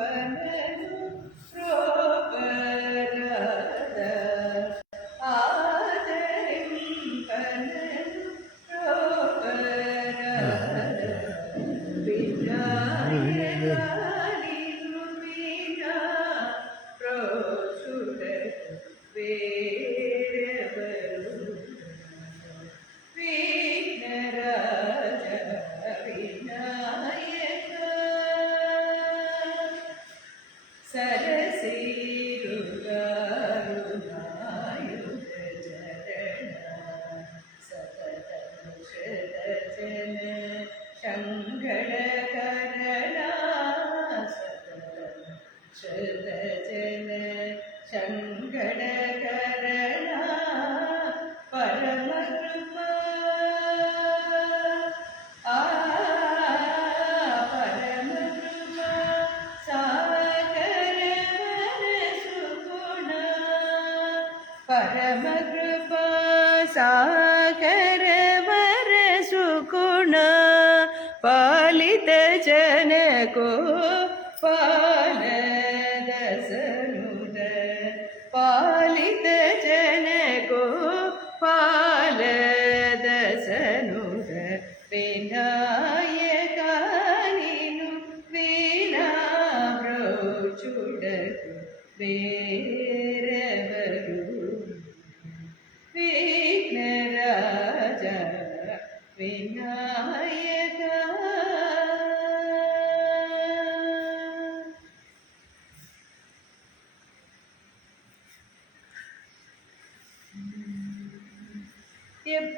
Romano, Romano.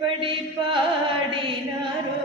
எப்படி பாடினாரோ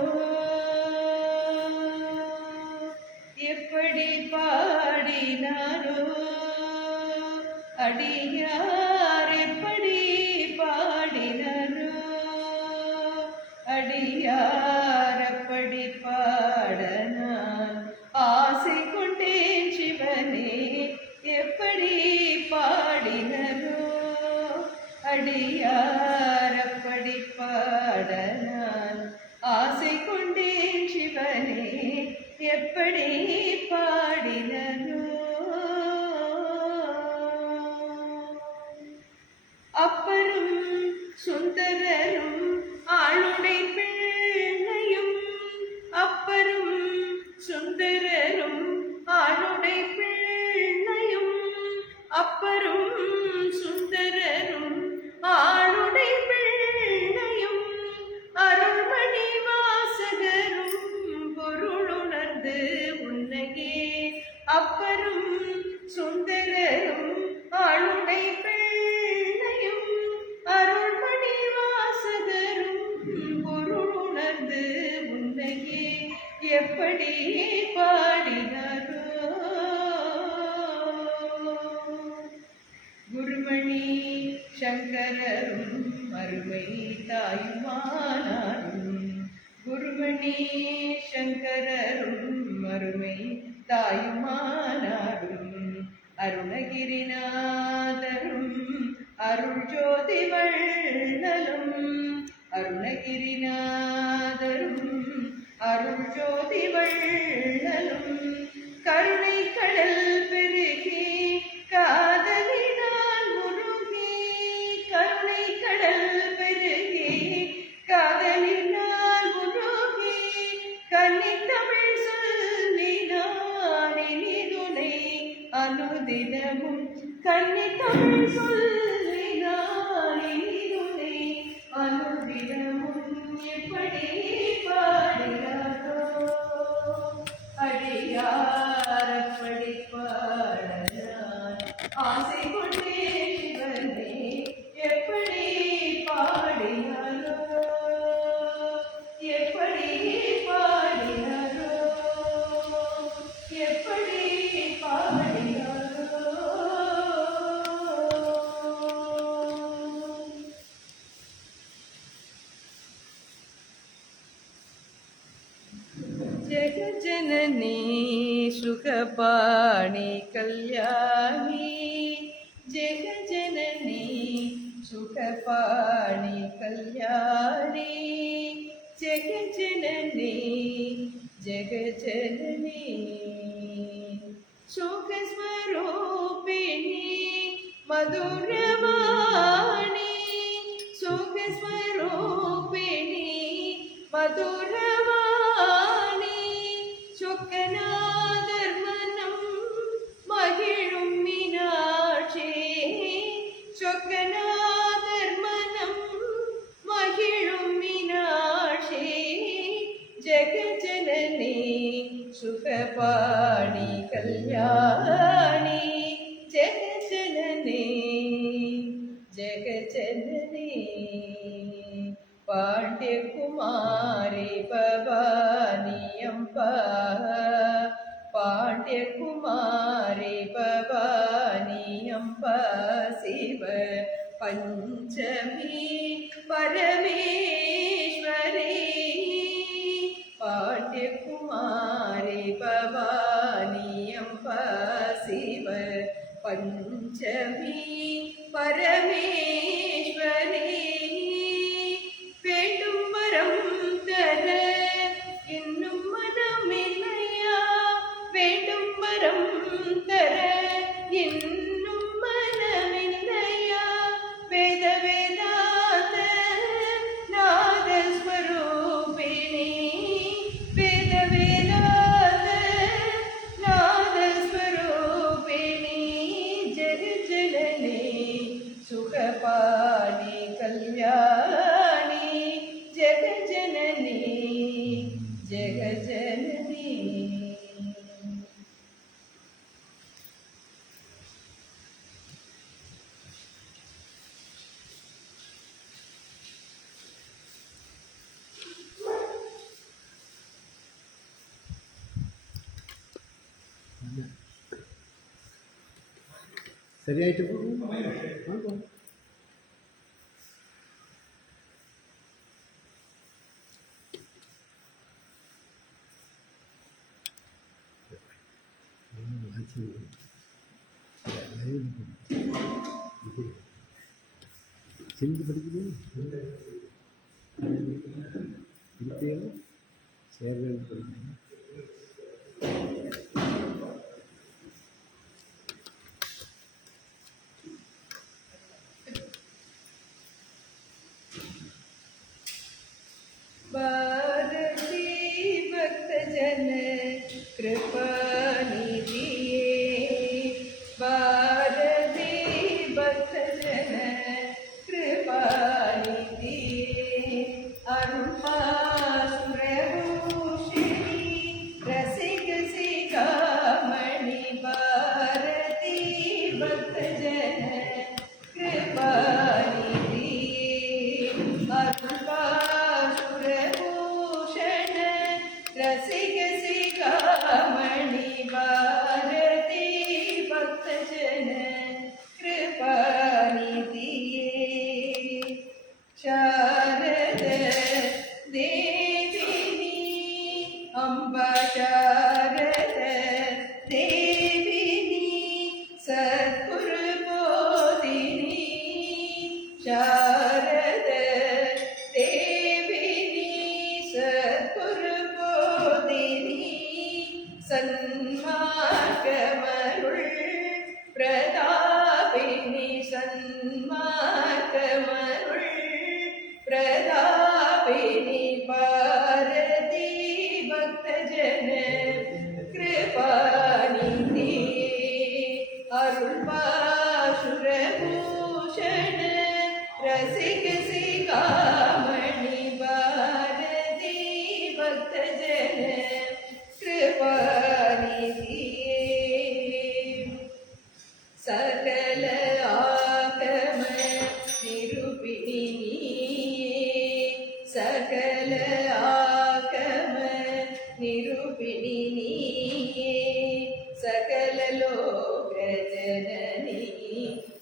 வந்து உன்னையே அப்பரும் சுந்தரரும் ஆளுமை பெண்ணையும் அருள்மணி வாசகரும் பொருள் உணர்ந்து உன்னையே எப்படி பாடினாரோ. குருமணி சங்கரரும் மறுமை தாயுமா जगजननी सुखपाणी कल्याणी। जगजननी सुखपाणी कल्याणी। जगजननी जगजननी। सुख स्वरूपिणी मधुर वाणी கல்யாண ശരിയായിട്ട് പോകും ഹിന്ദി പഠിക്കുന്നു ഇരിക്കുകയോ ചേർന്ന് പഠിക്കുന്നു अम्ब சகல ஆகம நிரூபிணியே சகல ஆகம நிரூபிணியே சகல லோக ஜனனி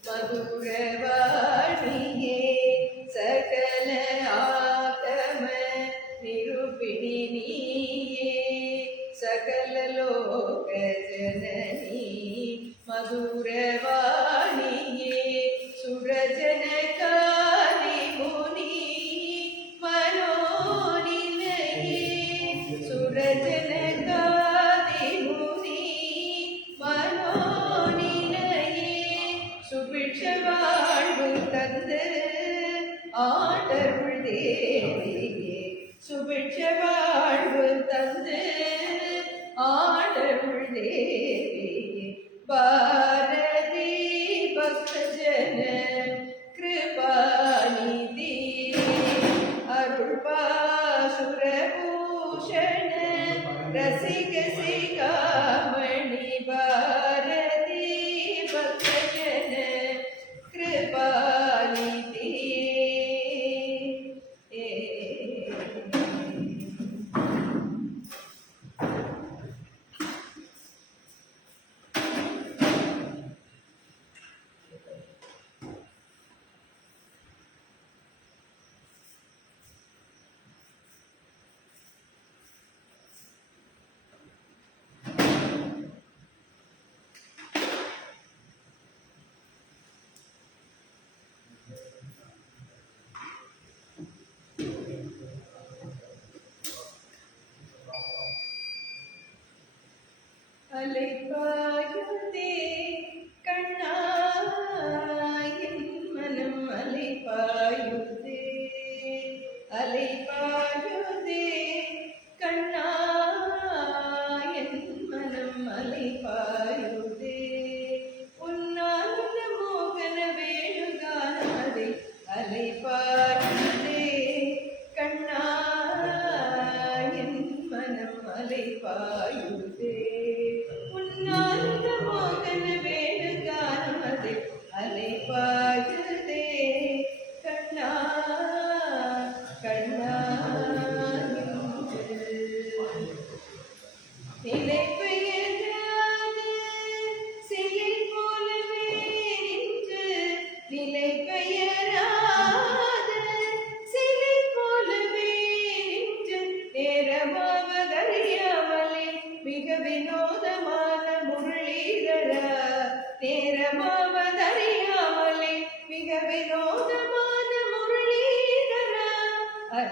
மதுரவாணியே. சகல ஆகம நிரூபிணியே சகல லோக ஜனனி മധുരവാണിയേ സുരജനക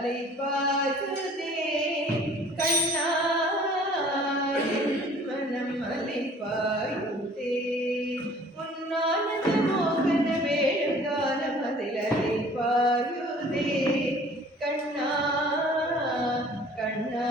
அதை பார்க்குதே கண்ணாய் மனம் அலை பாயுதே உன்னானந்த மோகன வேணுங்காலம் அதில் அதை பாயுதே கண்ணா கண்ணா